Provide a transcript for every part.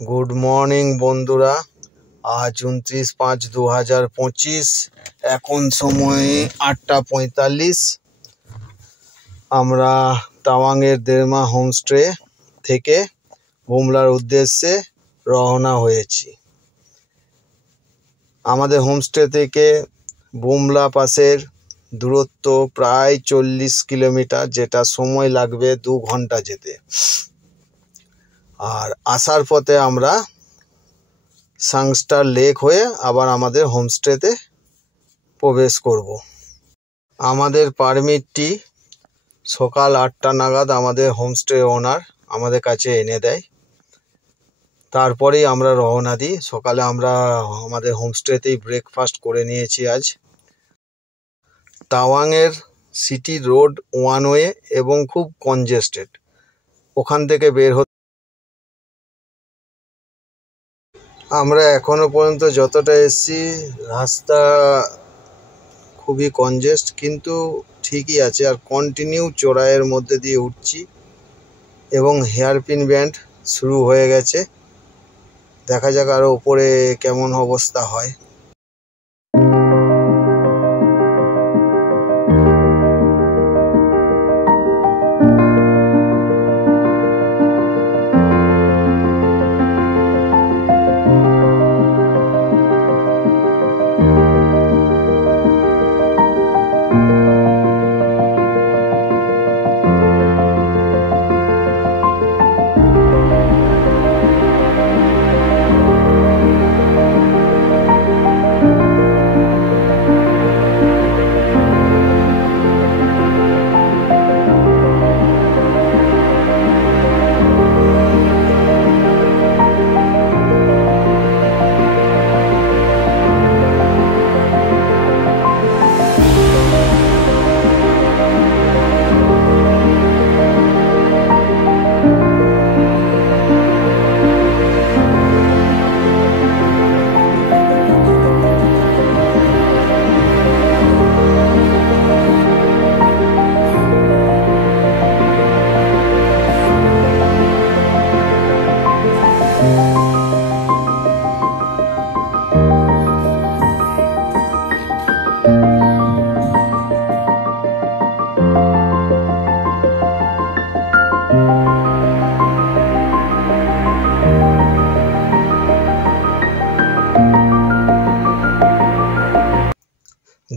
Good morning बंधुरा आज 29/5/2025 এখন সময় 8টা 45 আমরা তাওয়াংয়ের দেরমা হোমস্টে থেকে বুমলার উদ্দেশ্যে রওনা হয়েছি। আমাদের হোমস্টে থেকে বুমলা পাসের দূরত্ব প্রায় 40 কিলোমিটার, যেটা সময় লাগবে 2 ঘন্টা যেতে। আর আসার পথে আমরা সাংস্টার লেক হয়ে আবার আমাদের হোমস্টেতে প্রবেশ করব। আমাদের পারমিটটি সকাল 8টা নাগাদ আমাদের হোমস্টে ওনার আমাদের কাছে এনে দেয়। তারপরেই আমরা রওনা দিই। সকালে আমরা আমাদের হোমস্টেতেই ব্রেকফাস্ট করে নিয়েছি। আজ তাওয়াংয়ের সিটি রোড ওয়ান ওয়ে এবং খুব কনজেস্টেড। ওখান থেকে বের হতে আমরা এখনো পর্যন্ত যতটা এসেছি রাস্তা খুবই কনজেস্ট, কিন্তু ঠিকই আছে। আর কন্টিনিউ চড়াইয়ের মধ্যে দিয়ে উঠছি এবং হেয়ারপিন ব্যান্ড শুরু হয়ে গেছে। দেখা যাক আরও উপরে কেমন অবস্থা হয়।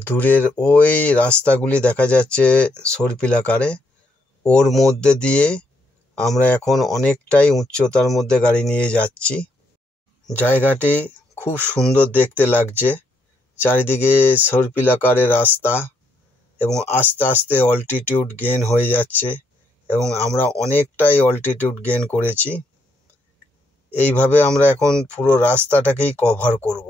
দূরের ওই রাস্তাগুলি দেখা যাচ্ছে সর্পিলাকারে। ওর মধ্যে দিয়ে আমরা এখন অনেকটাই উচ্চতার মধ্যে গাড়ি নিয়ে যাচ্ছি। জায়গাটি খুব সুন্দর দেখতে লাগছে। চারিদিকে সর্পিলাকারে রাস্তা এবং আস্তে আস্তে অল্টিটিউড গেইন হয়ে যাচ্ছে এবং আমরা অনেকটাই অল্টিটিউড গেইন করেছি। এইভাবে আমরা এখন পুরো রাস্তাটাকেই কভার করব।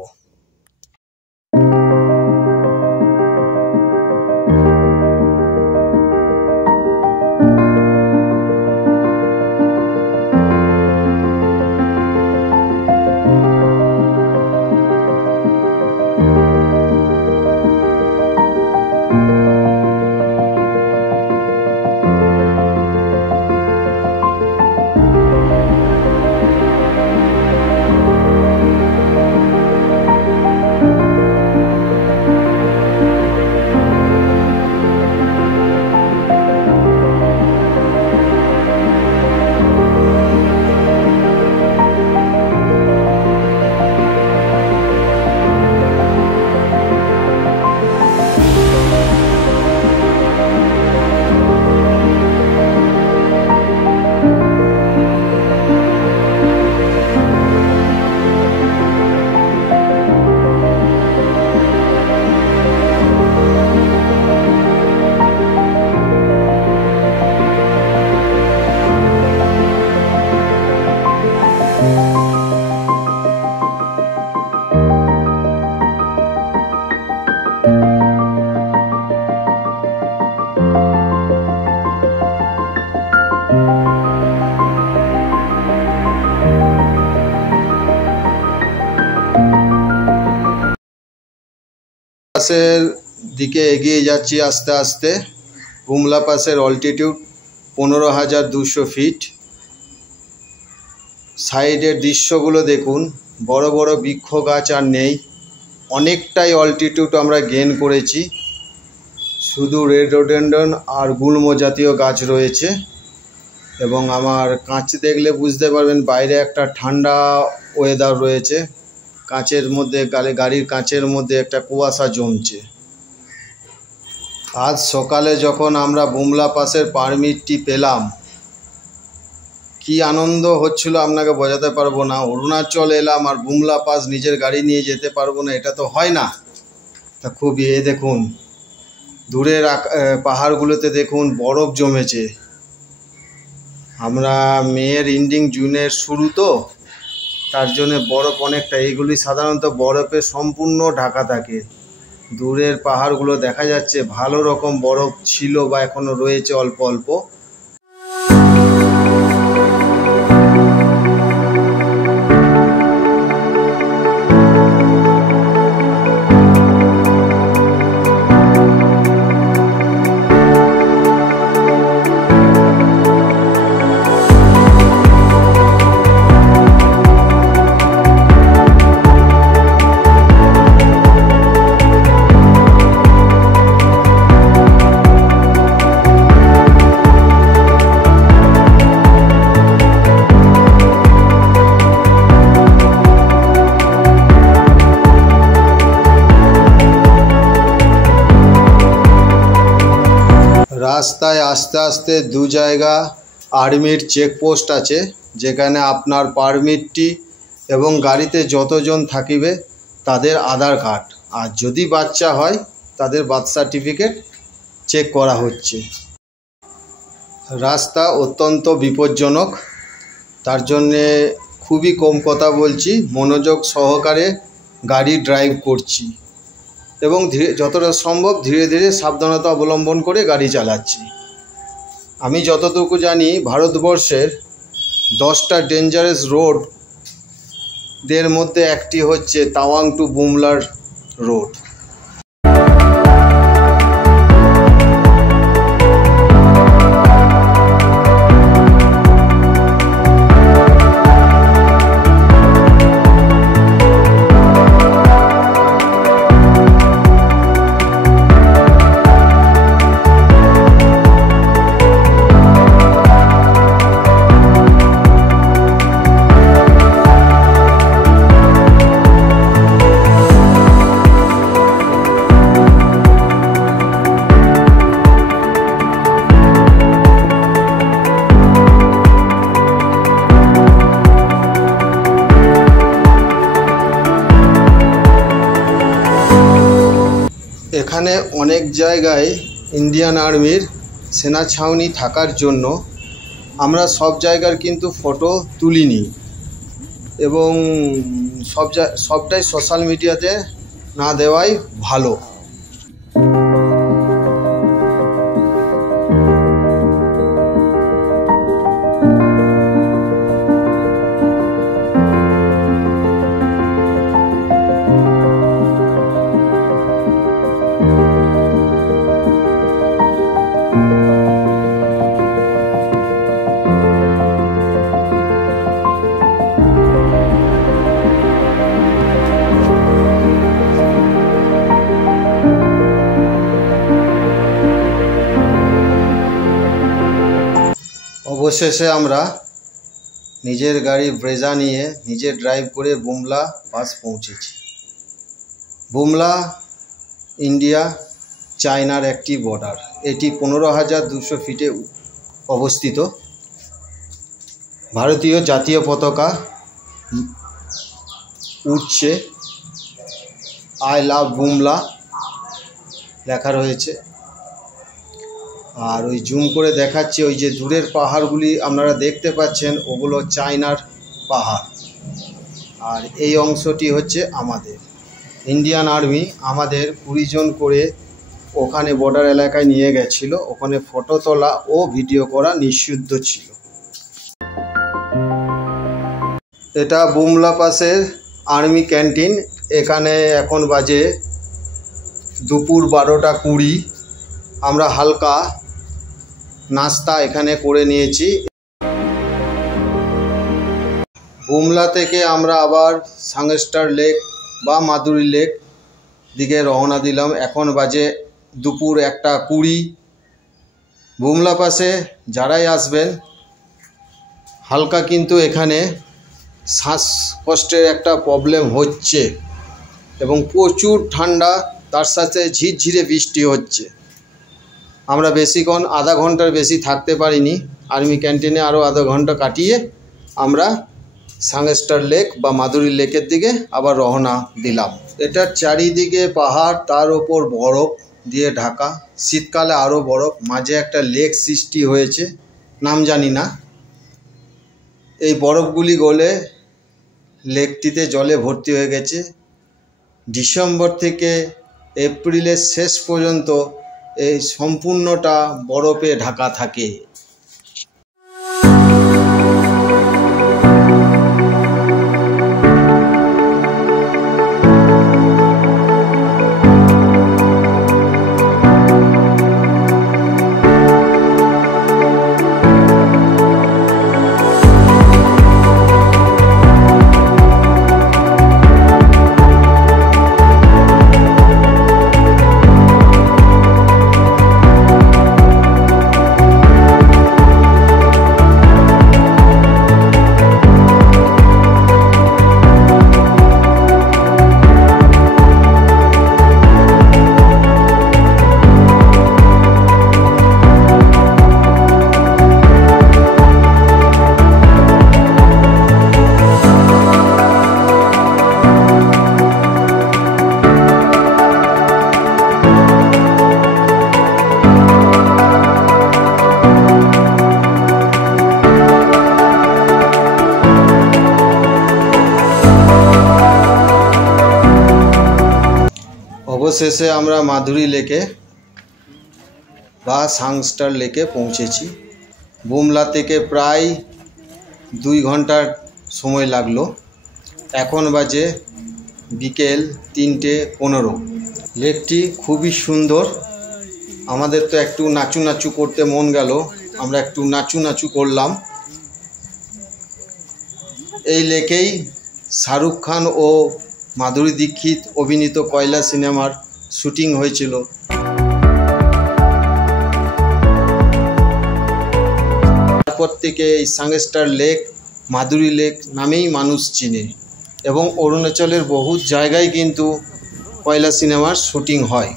পাসের দিকে এগিয়ে যাচ্ছি আস্তে আস্তে। বুমলা পাসের অল্টিটিউড 15,200 ফিট। সাইডের দৃশ্যগুলো দেখুন, বড় বড় বৃক্ষ গাছ আর নেই, অনেকটাই অল্টিটিউড আমরা গেইন করেছি। শুধু রেডোডেন্ড্রন আর গুল্ম জাতীয় গাছ রয়েছে। এবং আমার কাঁচ দেখলে বুঝতে পারবেন বাইরে একটা ঠান্ডা ওয়েদার রয়েছে। কাঁচের মধ্যে গাড়ির কাঁচের মধ্যে একটা কুয়াশা জমছে। আজ সকালে যখন আমরা বুমলা পাসের পারমিটটি পেলাম, কি আনন্দ হচ্ছিল আপনাকে বোঝাতে পারবো না। অরুণাচল এলাম আর বুমলা পাস নিজের গাড়ি নিয়ে যেতে পারবো না, এটা তো হয় না। তা খুব দেখুন দূরের পাহাড়গুলোতে দেখুন বরফ জমেছে। আমরা মেয়ের এন্ডিং জুনের শুরু তো, তার জন্য বরফ অনেকটা, এইগুলি সাধারণত বরফে সম্পূর্ণ ঢাকা থাকে। দূরের পাহাড়গুলো দেখা যাচ্ছে ভালো রকম বরফ ছিল বা এখনো রয়েছে অল্প অল্প। রাস্তায় আস্তে আস্তে দু জায়গা আর্মির চেকপোস্ট আছে, যেখানে আপনার পারমিটটি এবং গাড়িতে যতজন থাকিবে তাদের আধার কার্ড, আর যদি বাচ্চা হয় তাদের বার্থ সার্টিফিকেট চেক করা হচ্ছে। রাস্তা অত্যন্ত বিপজ্জনক, তার জন্যে খুবই কম কথা বলছি, মনোযোগ সহকারে গাড়ি ড্রাইভ করছি এবং যতটা সম্ভব ধীরে ধীরে সাবধানতা অবলম্বন করে গাড়ি চালাচ্ছি। আমি যতটুকু জানি ভারতবর্ষের 10টা ডেঞ্জারাস রোডদের মধ্যে একটি হচ্ছে তাওয়াং টু বুমলার রোড। এখানে অনেক জায়গায় ইন্ডিয়ান আর্মির সেনা ছাউনি থাকার জন্য আমরা সব জায়গার কিন্তু ফটো তুলিনি এবং সবটাই সোশ্যাল মিডিয়াতে না দেওয়াই ভালো। অবশেষে আমরা নিজের গাড়ি ব্রেজা নিয়ে নিজে ড্রাইভ করে বুমলা পাস পৌঁছেছি। বুমলা ইন্ডিয়া চায়নার একটি বর্ডার। এটি 15,200 ফিটে অবস্থিত। ভারতীয় জাতীয় পতাকা উঠছে, আই লাভ বুমলা লেখা রয়েছে। আর ওই জুম করে দেখাচ্ছে, ওই যে দূরের পাহাড়গুলি আপনারা দেখতে পাচ্ছেন ওগুলো চায়নার পাহাড়, আর এই অংশটি হচ্ছে আমাদের ইন্ডিয়ান আর্মি। আমাদের 20 জন করে ওখানে বর্ডার এলাকায় নিয়ে গেছিল, ওখানে ফটো তোলা ও ভিডিও করা নিষিদ্ধ ছিল। এটা বুমলা পাসের আর্মি ক্যান্টিন। এখানে এখন বাজে দুপুর 12টা 20। আমরা হালকা নাস্তা এখানে করে নিয়েছি। বুমলা থেকে আমরা আবার সাংস্টার লেক বা মাধুরী লেক দিকে রওনা দিলাম। এখন বাজে দুপুর 1:20। বুমলা পাশে যারাই আসবেন, হালকা কিন্তু এখানে শ্বাসকষ্টের একটা প্রবলেম হচ্ছে এবং প্রচুর ঠান্ডা, তার সাথে ঝিরঝিরে বৃষ্টি হচ্ছে। আমরা বেশিক্ষণ, আধা ঘন্টার বেশি থাকতে পারিনি। আর্মি ক্যান্টিনে আরও আধা ঘন্টা কাটিয়ে আমরা সাংস্টার লেক বা মাধুরী লেকের দিকে আবার রওনা দিলাম। এটার চারিদিকে পাহাড়, তার ওপর বরফ দিয়ে ঢাকা। শীতকালে আরও বরফ, মাঝে একটা লেক সৃষ্টি হয়েছে, নাম জানি না। এই বরফগুলি গলে লেকটিতে জলে ভর্তি হয়ে গেছে। ডিসেম্বর থেকে এপ্রিলের শেষ পর্যন্ত এই সম্পূর্ণটা বরফে ঢাকা থাকে। অবশেষে আমরা মাধুরী লেকে বা সাংস্টার লেকে পৌঁছেছি। বুমলা থেকে প্রায় 2 ঘন্টার সময় লাগলো। এখন বাজে বিকেল 3:15। লেকটি খুবই সুন্দর। আমাদের তো একটু নাচু নাচু করতে মন গেল, আমরা একটু নাচু নাচু করলাম। এই লেকেই শাহরুখ খান ও মাধুরী দীক্ষিত অভিনীত কয়লা সিনেমার শুটিং হয়েছিল। তারপর থেকে এই সাংস্টার লেক, মাধুরী লেক নামেই মানুষ চিনে এবং অরুণাচলের বহু জায়গায় কিন্তু কয়লা সিনেমার শুটিং হয়।